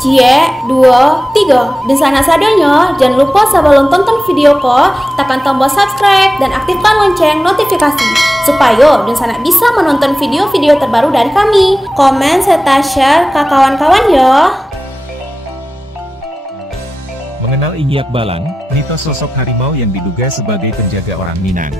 Cie, 2, 3. Dan sana sadonya, jangan lupa sebelum tonton video ko, tekan tombol subscribe dan aktifkan lonceng notifikasi supaya dan sana bisa menonton video-video terbaru dari kami. Komen serta share ke kawan-kawan ya. Mengenal Inyak Balang, mitos sosok harimau yang diduga sebagai penjaga orang Minang.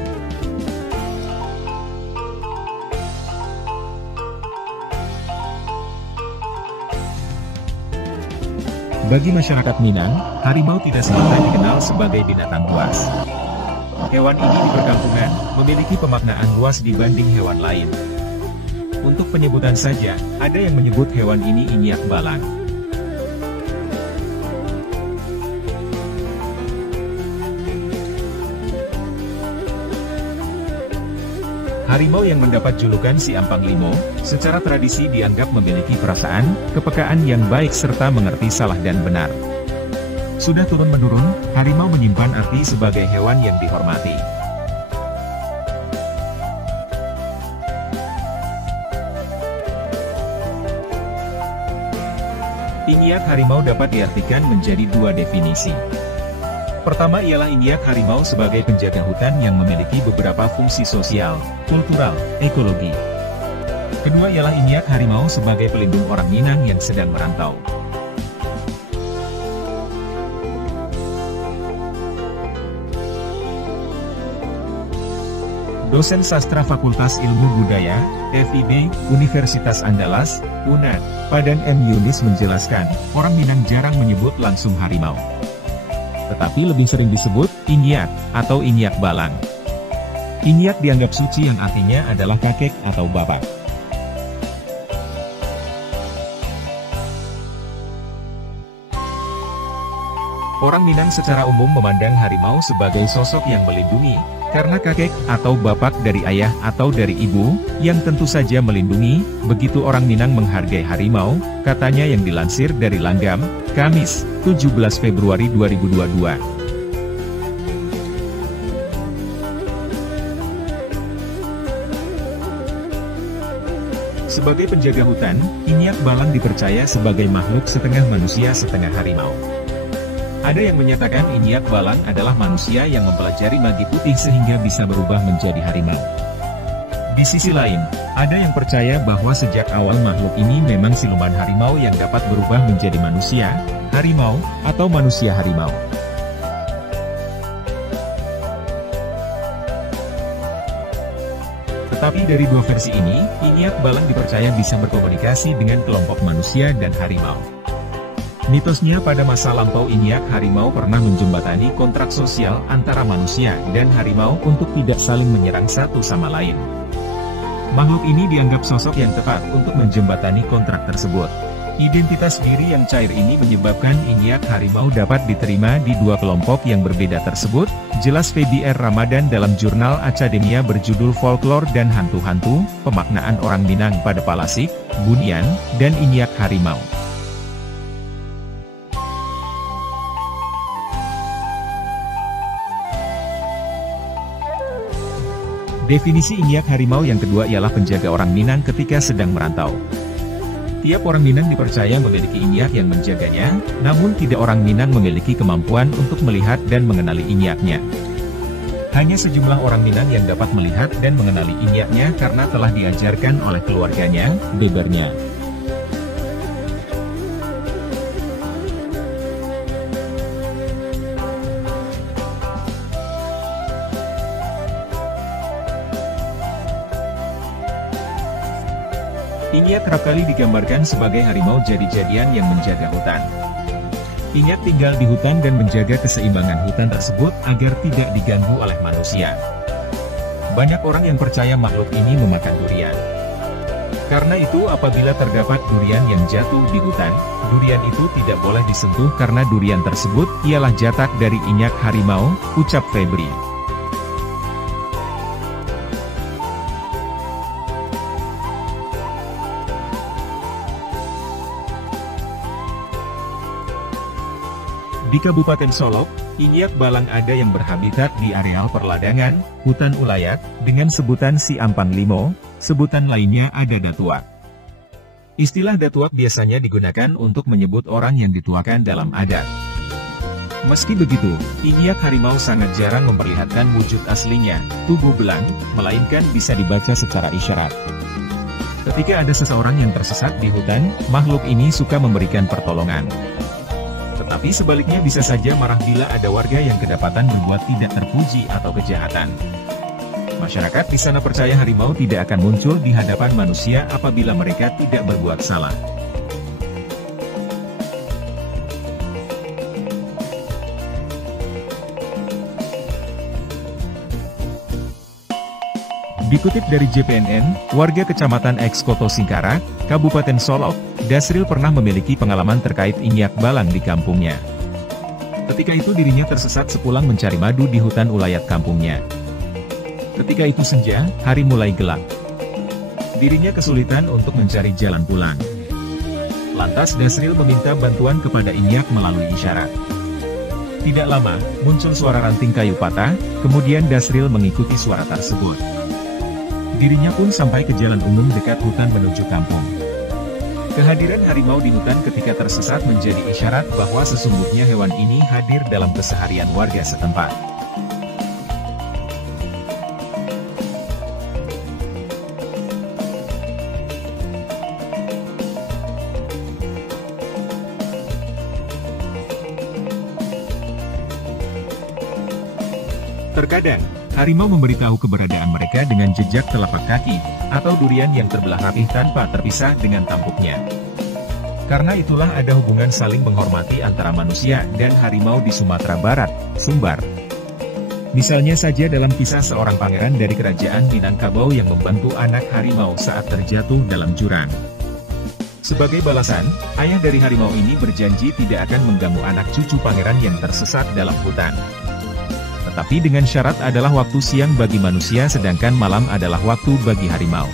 Bagi masyarakat Minang, harimau tidak semata dikenal sebagai binatang buas. Hewan ini di perkampungan memiliki pemaknaan luas dibanding hewan lain. Untuk penyebutan saja, ada yang menyebut hewan ini Inyak Balang. Harimau yang mendapat julukan Si Ampang Limo, secara tradisi dianggap memiliki perasaan, kepekaan yang baik serta mengerti salah dan benar. Sudah turun-menurun, harimau menyimpan arti sebagai hewan yang dihormati. Inyak harimau dapat diartikan menjadi dua definisi. Pertama ialah Inyak harimau sebagai penjaga hutan yang memiliki beberapa fungsi sosial, kultural, ekologi. Kedua ialah Inyak harimau sebagai pelindung orang Minang yang sedang merantau. Dosen Sastra Fakultas Ilmu Budaya, FIB, Universitas Andalas, UNAD, Padan M. Yunis menjelaskan, orang Minang jarang menyebut langsung harimau, tetapi lebih sering disebut Inyak atau Inyak Balang. Inyak dianggap suci yang artinya adalah kakek atau bapak. Orang Minang secara umum memandang harimau sebagai sosok yang melindungi, karena kakek atau bapak dari ayah atau dari ibu, yang tentu saja melindungi. Begitu orang Minang menghargai harimau, katanya yang dilansir dari Langgam, Kamis, 17 Februari 2022. Sebagai penjaga hutan, Inyak Balang dipercaya sebagai makhluk setengah manusia setengah harimau. Ada yang menyatakan Inyak Balang adalah manusia yang mempelajari magi putih sehingga bisa berubah menjadi harimau. Di sisi lain, ada yang percaya bahwa sejak awal makhluk ini memang siluman harimau yang dapat berubah menjadi manusia, harimau, atau manusia harimau. Tetapi dari dua versi ini, Inyak Balang dipercaya bisa berkomunikasi dengan kelompok manusia dan harimau. Mitosnya pada masa lampau Inyak harimau pernah menjembatani kontrak sosial antara manusia dan harimau untuk tidak saling menyerang satu sama lain. Makhluk ini dianggap sosok yang tepat untuk menjembatani kontrak tersebut. Identitas diri yang cair ini menyebabkan Inyak harimau dapat diterima di dua kelompok yang berbeda tersebut, jelas Feby R. Ramadan dalam jurnal Academia berjudul Folklore dan Hantu-Hantu, Pemaknaan Orang Minang pada Palasik, Bunian, dan Inyak Harimau. Definisi Inyak harimau yang kedua ialah penjaga orang Minang ketika sedang merantau. Tiap orang Minang dipercaya memiliki Inyak yang menjaganya, namun tidak orang Minang memiliki kemampuan untuk melihat dan mengenali Inyaknya. Hanya sejumlah orang Minang yang dapat melihat dan mengenali Inyaknya karena telah diajarkan oleh keluarganya, bebernya. Inyak kerap kali digambarkan sebagai harimau jadi-jadian yang menjaga hutan. Inyak tinggal di hutan dan menjaga keseimbangan hutan tersebut agar tidak diganggu oleh manusia. Banyak orang yang percaya makhluk ini memakan durian. Karena itu apabila terdapat durian yang jatuh di hutan, durian itu tidak boleh disentuh karena durian tersebut ialah jatak dari Inyak harimau, ucap Febri. Di Kabupaten Solok, Inyak Balang ada yang berhabitat di areal perladangan, hutan ulayat, dengan sebutan Si Ampang Limo, sebutan lainnya ada Datuak. Istilah datuak biasanya digunakan untuk menyebut orang yang dituakan dalam adat. Meski begitu, Inyak harimau sangat jarang memperlihatkan wujud aslinya, tubuh belang, melainkan bisa dibaca secara isyarat. Ketika ada seseorang yang tersesat di hutan, makhluk ini suka memberikan pertolongan. Tetapi sebaliknya bisa saja marah bila ada warga yang kedapatan berbuat tidak terpuji atau kejahatan. Masyarakat di sana percaya harimau tidak akan muncul di hadapan manusia apabila mereka tidak berbuat salah. Dikutip dari JPNN, warga Kecamatan Ekskoto Singkara, Kabupaten Solok, Dasril pernah memiliki pengalaman terkait Inyak Balang di kampungnya. Ketika itu dirinya tersesat sepulang mencari madu di hutan ulayat kampungnya. Ketika itu senja, hari mulai gelap. Dirinya kesulitan untuk mencari jalan pulang. Lantas Dasril meminta bantuan kepada Inyak melalui isyarat. Tidak lama, muncul suara ranting kayu patah, kemudian Dasril mengikuti suara tersebut. Dirinya pun sampai ke jalan umum dekat hutan menuju kampung. Kehadiran harimau di hutan ketika tersesat menjadi isyarat bahwa sesungguhnya hewan ini hadir dalam keseharian warga setempat. Terkadang, harimau memberitahu keberadaan mereka dengan jejak telapak kaki, atau durian yang terbelah rapih tanpa terpisah dengan tampuknya. Karena itulah ada hubungan saling menghormati antara manusia dan harimau di Sumatera Barat, Sumbar. Misalnya saja dalam kisah seorang pangeran dari kerajaan Minangkabau yang membantu anak harimau saat terjatuh dalam jurang. Sebagai balasan, ayah dari harimau ini berjanji tidak akan mengganggu anak cucu pangeran yang tersesat dalam hutan. Tetapi dengan syarat adalah waktu siang bagi manusia sedangkan malam adalah waktu bagi harimau.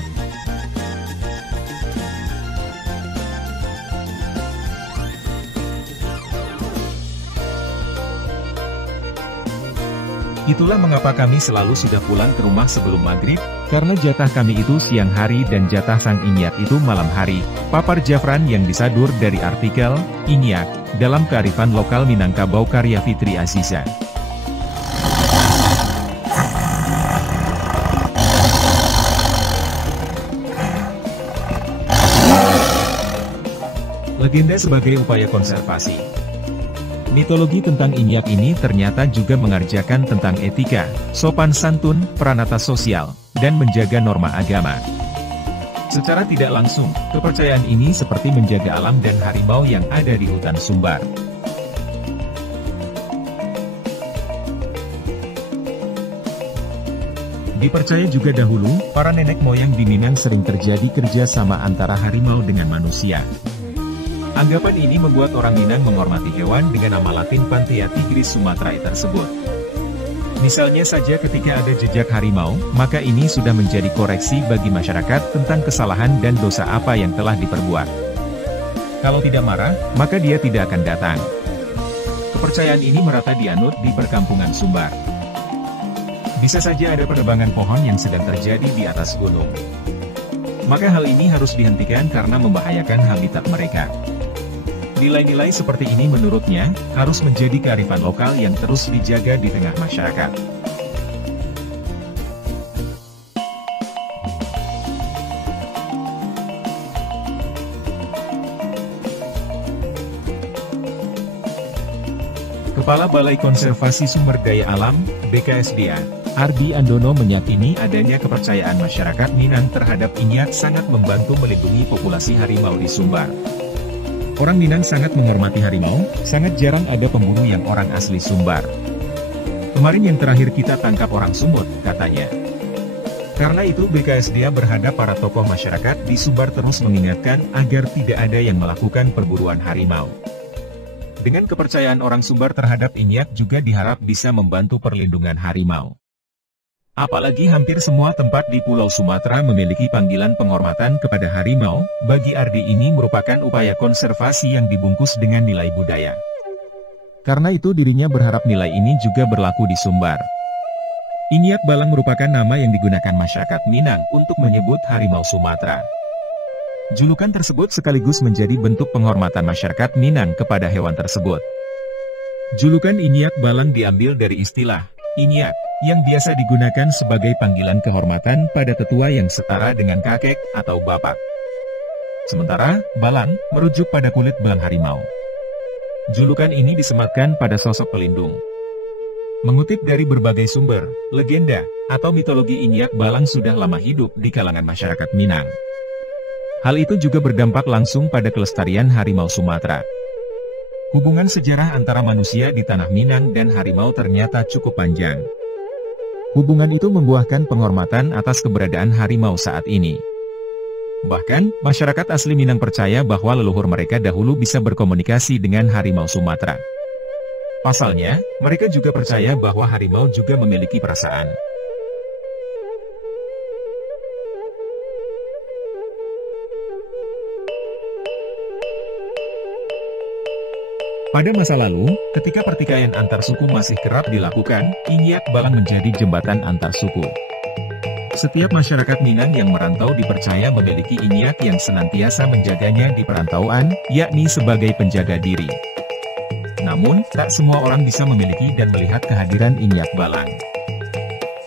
Itulah mengapa kami selalu sudah pulang ke rumah sebelum maghrib, karena jatah kami itu siang hari dan jatah sang Inyak itu malam hari, papar Jafran yang disadur dari artikel, Inyak, dalam kearifan lokal Minangkabau karya Fitri Aziza. Legenda sebagai upaya konservasi. Mitologi tentang Inyak ini ternyata juga mengajarkan tentang etika, sopan santun, pranata sosial, dan menjaga norma agama. Secara tidak langsung, kepercayaan ini seperti menjaga alam dan harimau yang ada di hutan Sumbar. Dipercaya juga dahulu, para nenek moyang di Minang sering terjadi kerja sama antara harimau dengan manusia. Anggapan ini membuat orang Minang menghormati hewan dengan nama Latin Panthea tigris sumatrae tersebut. Misalnya saja ketika ada jejak harimau, maka ini sudah menjadi koreksi bagi masyarakat tentang kesalahan dan dosa apa yang telah diperbuat. Kalau tidak marah, maka dia tidak akan datang. Kepercayaan ini merata dianut di perkampungan Sumbar. Bisa saja ada penebangan pohon yang sedang terjadi di atas gunung. Maka hal ini harus dihentikan karena membahayakan habitat mereka. Nilai-nilai seperti ini menurutnya, harus menjadi kearifan lokal yang terus dijaga di tengah masyarakat. Kepala Balai Konservasi Sumber Daya Alam, BKSDA, Ardi Andono meyakini adanya kepercayaan masyarakat Minang terhadap Inyak sangat membantu melindungi populasi harimau di Sumbar. Orang Minang sangat menghormati harimau, sangat jarang ada pembunuh yang orang asli Sumbar. Kemarin yang terakhir kita tangkap orang Sumut, katanya. Karena itu BKSDA berharap para tokoh masyarakat di Sumbar terus mengingatkan agar tidak ada yang melakukan perburuan harimau. Dengan kepercayaan orang Sumbar terhadap Inyak juga diharap bisa membantu perlindungan harimau. Apalagi hampir semua tempat di Pulau Sumatera memiliki panggilan penghormatan kepada harimau, bagi Ardi ini merupakan upaya konservasi yang dibungkus dengan nilai budaya. Karena itu dirinya berharap nilai ini juga berlaku di Sumbar. Inyak Balang merupakan nama yang digunakan masyarakat Minang untuk menyebut harimau Sumatera. Julukan tersebut sekaligus menjadi bentuk penghormatan masyarakat Minang kepada hewan tersebut. Julukan Inyak Balang diambil dari istilah Inyak, yang biasa digunakan sebagai panggilan kehormatan pada tetua yang setara dengan kakek atau bapak. Sementara, Balang merujuk pada kulit belang harimau. Julukan ini disematkan pada sosok pelindung. Mengutip dari berbagai sumber, legenda, atau mitologi Inyak Balang sudah lama hidup di kalangan masyarakat Minang. Hal itu juga berdampak langsung pada kelestarian harimau Sumatera. Hubungan sejarah antara manusia di tanah Minang dan harimau ternyata cukup panjang. Hubungan itu membuahkan penghormatan atas keberadaan harimau saat ini. Bahkan, masyarakat asli Minang percaya bahwa leluhur mereka dahulu bisa berkomunikasi dengan harimau Sumatera. Pasalnya, mereka juga percaya bahwa harimau juga memiliki perasaan. Pada masa lalu, ketika pertikaian antar suku masih kerap dilakukan, Inyak Balang menjadi jembatan antar suku. Setiap masyarakat Minang yang merantau dipercaya memiliki Inyak yang senantiasa menjaganya di perantauan, yakni sebagai penjaga diri. Namun, tak semua orang bisa memiliki dan melihat kehadiran Inyak Balang.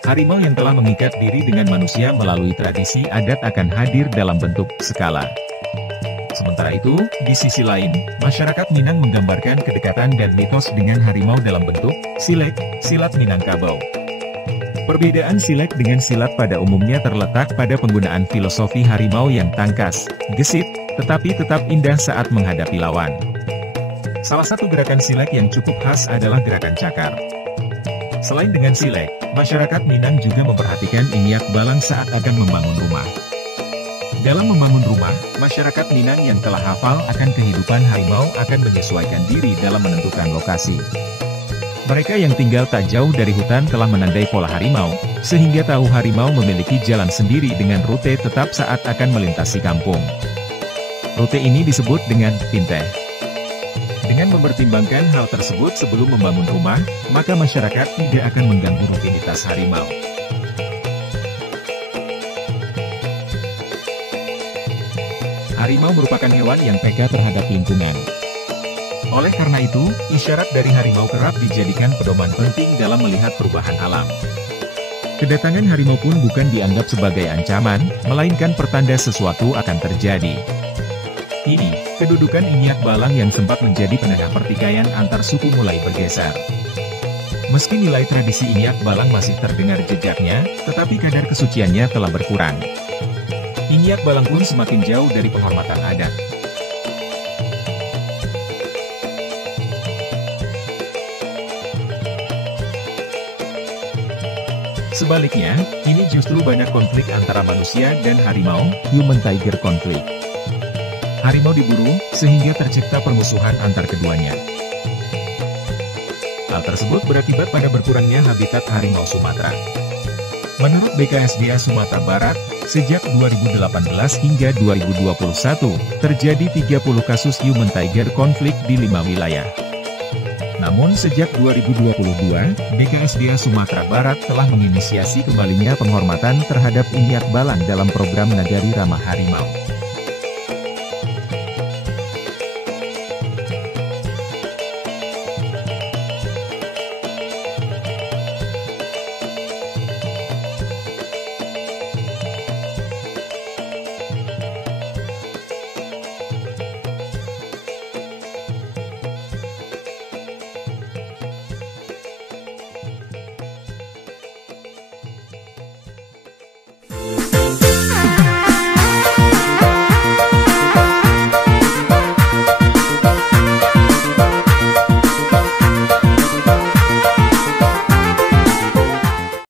Harimau yang telah mengikat diri dengan manusia melalui tradisi adat akan hadir dalam bentuk skala. Sementara itu, di sisi lain, masyarakat Minang menggambarkan kedekatan dan mitos dengan harimau dalam bentuk silek, silat Minangkabau. Perbedaan silek dengan silat pada umumnya terletak pada penggunaan filosofi harimau yang tangkas, gesit, tetapi tetap indah saat menghadapi lawan. Salah satu gerakan silek yang cukup khas adalah gerakan cakar. Selain dengan silek, masyarakat Minang juga memperhatikan Inyak Balang saat akan membangun rumah. Dalam membangun rumah, masyarakat Minang yang telah hafal akan kehidupan harimau akan menyesuaikan diri dalam menentukan lokasi. Mereka yang tinggal tak jauh dari hutan telah menandai pola harimau, sehingga tahu harimau memiliki jalan sendiri dengan rute tetap saat akan melintasi kampung. Rute ini disebut dengan pinteh. Dengan mempertimbangkan hal tersebut sebelum membangun rumah, maka masyarakat tidak akan mengganggu rutinitas harimau. Harimau merupakan hewan yang peka terhadap lingkungan. Oleh karena itu, isyarat dari harimau kerap dijadikan pedoman penting dalam melihat perubahan alam. Kedatangan harimau pun bukan dianggap sebagai ancaman, melainkan pertanda sesuatu akan terjadi. Ini, kedudukan Inyak Balang yang sempat menjadi penengah pertikaian antar suku mulai bergeser. Meski nilai tradisi Inyak Balang masih terdengar jejaknya, tetapi kadar kesuciannya telah berkurang. Inyak Balang pun semakin jauh dari penghormatan adat. Sebaliknya, kini justru banyak konflik antara manusia dan harimau, human-tiger conflict. Harimau diburu, sehingga tercipta permusuhan antar keduanya. Hal tersebut berakibat pada berkurangnya habitat harimau Sumatera. Menurut BKSDA Sumatera Barat, sejak 2018 hingga 2021, terjadi 30 kasus human tiger konflik di 5 wilayah. Namun sejak 2022, BKSDA Sumatera Barat telah menginisiasi kembalinya penghormatan terhadap Inyak Balang dalam program Nagari Ramah Harimau.